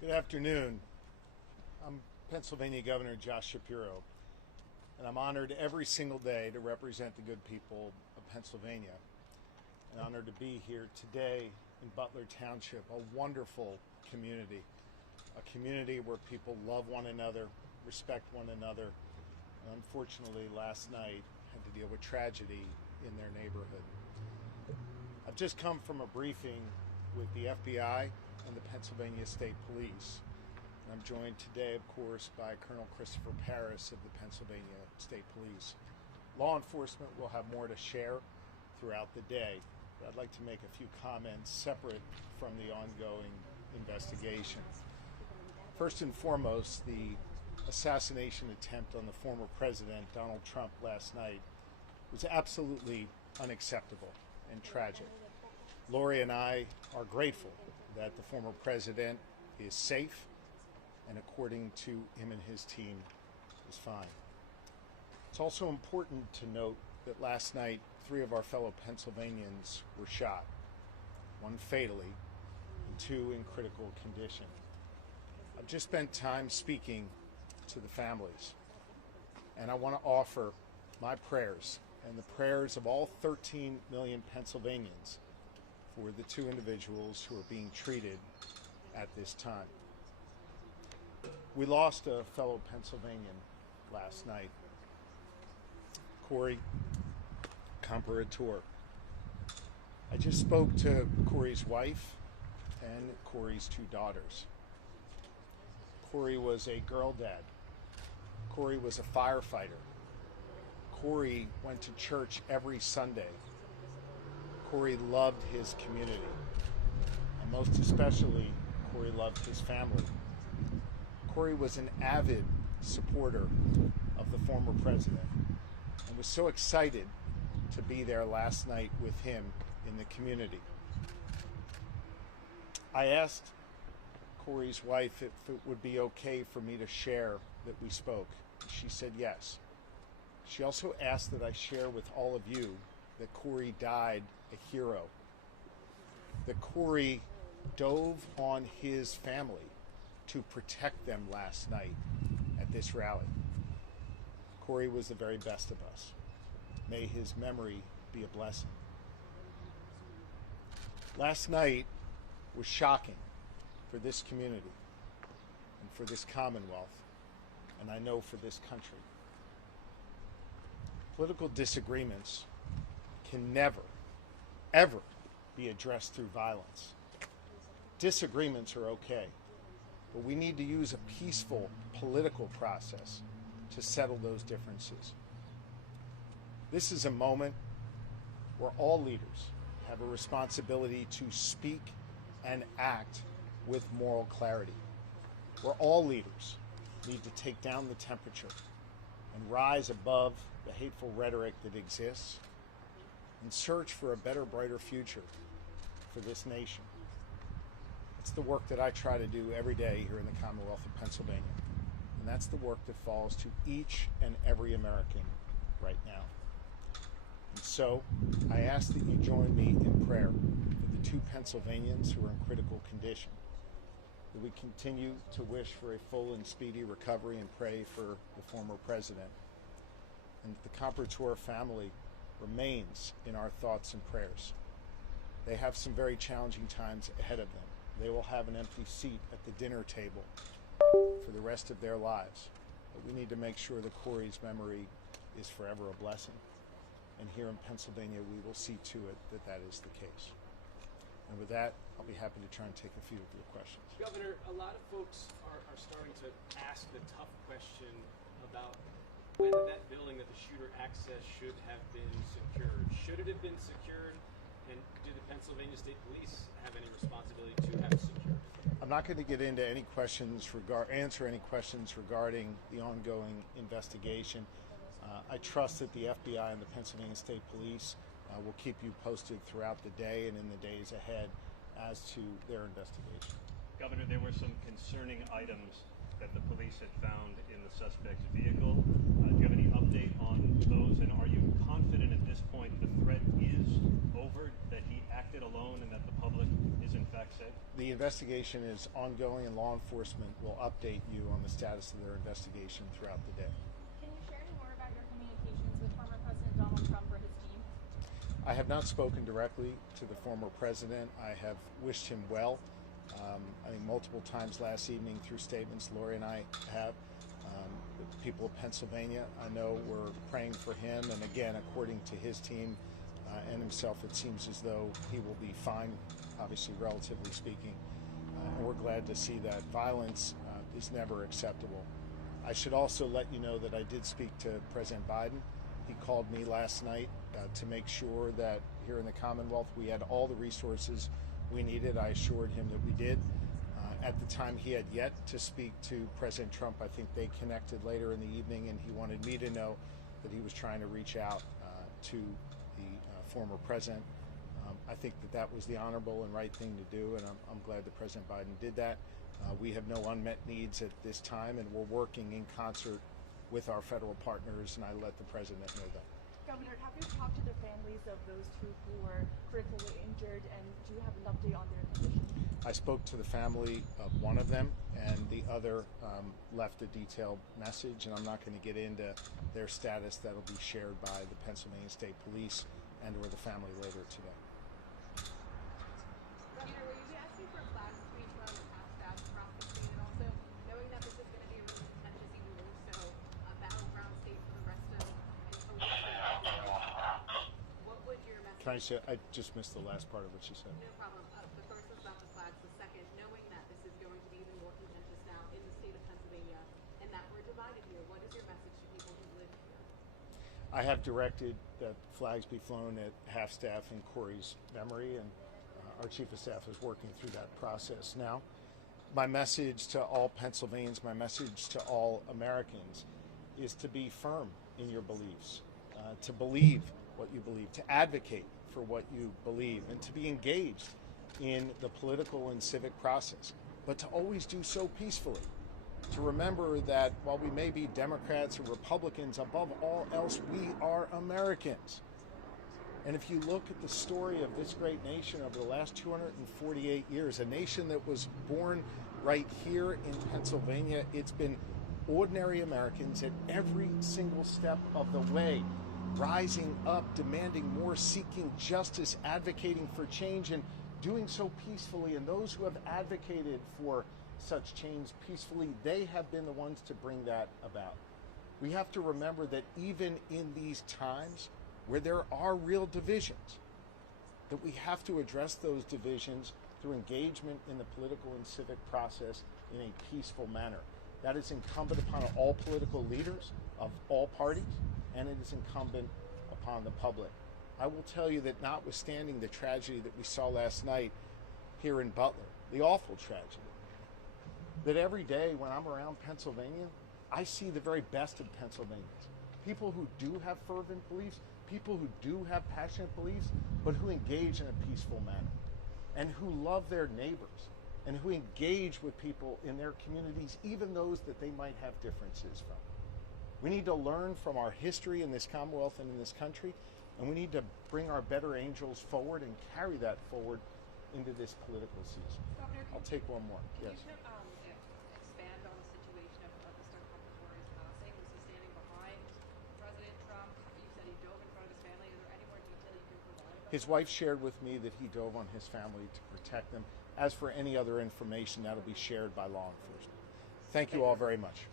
Good afternoon. I'm Pennsylvania Governor Josh Shapiro, and I'm honored every single day to represent the good people of Pennsylvania. I'm honored to be here today in Butler Township, a wonderful community, a community where people love one another, respect one another. And unfortunately, last night had to deal with tragedy in their neighborhood. I've just come from a briefing with the FBI and the Pennsylvania State Police. And I'm joined today, of course, by Colonel Christopher Paris of the Pennsylvania State Police. Law enforcement will have more to share throughout the day, but I'd like to make a few comments separate from the ongoing investigation. First and foremost, the assassination attempt on the former president, Donald Trump, last night was absolutely unacceptable and tragic. Lori and I are grateful that the former president is safe and, according to him and his team, is fine. It's also important to note that last night 3 of our fellow Pennsylvanians were shot, 1 fatally and 2 in critical condition. I've just spent time speaking to the families, and I want to offer my prayers and the prayers of all 13 million Pennsylvanians for the 2 individuals who are being treated at this time. We lost a fellow Pennsylvanian last night, Corey Comperatore. I just spoke to Corey's wife and Corey's 2 daughters. Corey was a girl dad. Corey was a firefighter. Corey went to church every Sunday. Corey loved his community, and most especially, Corey loved his family. Corey was an avid supporter of the former president and was so excited to be there last night with him in the community. I asked Corey's wife if it would be okay for me to share that we spoke. She said yes. She also asked that I share with all of you that Corey died a hero, that Corey dove on his family to protect them last night at this rally. Corey was the very best of us. May his memory be a blessing. Last night was shocking for this community and for this Commonwealth, and I know for this country. Political disagreements can never, ever be addressed through violence. Disagreements are okay, but we need to use a peaceful political process to settle those differences. This is a moment where all leaders have a responsibility to speak and act with moral clarity, where all leaders need to take down the temperature and rise above the hateful rhetoric that exists and search for a better, brighter future for this nation. It's the work that I try to do every day here in the Commonwealth of Pennsylvania, and that's the work that falls to each and every American right now. And so I ask that you join me in prayer for the 2 Pennsylvanians who are in critical condition, that we continue to wish for a full and speedy recovery and pray for the former president, and that the Comperatore family remains in our thoughts and prayers. They have some very challenging times ahead of them. They will have an empty seat at the dinner table for the rest of their lives. But we need to make sure that Corey's memory is forever a blessing. And here in Pennsylvania, we will see to it that that is the case. And with that, I'll be happy to try and take a few of your questions. Governor, a lot of folks are starting to ask the tough question about whether that building that the shooter accessed should have been secured. Should it have been secured? And do the Pennsylvania State Police have any responsibility to have it secured? I'm not going to get into any questions answer any questions regarding the ongoing investigation. I trust that the FBI and the Pennsylvania State Police will keep you posted throughout the day and in the days ahead as to their investigation. Governor, there were some concerning items that the police had found in the suspect's vehicle. Do you have any updates update on those, and are you confident at this point the threat is over, that he acted alone, and that the public is in fact safe? The investigation is ongoing, and law enforcement will update you on the status of their investigation throughout the day. Can you share any more about your communications with former President Donald Trump or his team? I have not spoken directly to the former president. I have wished him well. I think multiple times last evening through statements Lori and I have. The people of Pennsylvania, I know, were praying for him, and again, according to his team and himself, it seems as though he will be fine, obviously relatively speaking, and we're glad to see that. Violence is never acceptable. I should also let you know that I did speak to President Biden. He called me last night to make sure that here in the Commonwealth we had all the resources we needed. I assured him that we did. At the time, he had yet to speak to President Trump. I think they connected later in the evening, and he wanted me to know that he was trying to reach out to the former president. I think that that was the honorable and right thing to do, and I'm glad that President Biden did that. We have no unmet needs at this time, and we're working in concert with our federal partners, and I let the president know that. Governor, have you talked to the families of those two who were critically injured, and do you have an update on their condition? I spoke to the family of one of them, and the other left a detailed message, and I'm not going to get into their status. That'll be shared by the Pennsylvania State Police and or the family later today. Governor, will you be asking for flags to be thrown at half-staff across the state, and also knowing that this is going to be a really contentious, even more so, a battleground state for the rest of what would your message? Can I say, I just missed the last part of what she said. No problem. The first was about the flags. The second, knowing that this is going to be even more contentious now in the state of Pennsylvania, and that we're divided here, what is your message to people who live here? I have directed that flags be flown at half-staff in Corey's memory, and our Chief of Staff is working through that process now. My message to all Pennsylvanians, my message to all Americans is to be firm in your beliefs, to believe what you believe, to advocate for what you believe, and to be engaged in the political and civic process, but to always do so peacefully. To remember that while we may be Democrats or Republicans, above all else, we are Americans. And if you look at the story of this great nation over the last 248 years, a nation that was born right here in Pennsylvania, it's been ordinary Americans at every single step of the way, rising up, demanding more, seeking justice, advocating for change, and doing so peacefully. And those who have advocated for such change peacefully, they have been the ones to bring that about. We have to remember that even in these times where there are real divisions, that we have to address those divisions through engagement in the political and civic process in a peaceful manner. That is incumbent upon all political leaders of all parties, and it is incumbent upon the public. I will tell you that notwithstanding the tragedy that we saw last night here in Butler, the awful tragedy, that every day when I'm around Pennsylvania, I see the very best of Pennsylvanians. People who do have fervent beliefs, people who do have passionate beliefs, but who engage in a peaceful manner, and who love their neighbors, and who engage with people in their communities, even those that they might have differences from. We need to learn from our history in this Commonwealth and in this country, and we need to bring our better angels forward and carry that forward into this political season. Governor, I'll take one more. can Yes. you expand on the situation of Mr. Comperatore's passing? Was he standing behind President Trump? You said he dove in front of his family. Is there any more detail you can provide about His wife shared with me that he dove on his family to protect them. As for any other information, that'll be shared by law enforcement. Thank you all very much.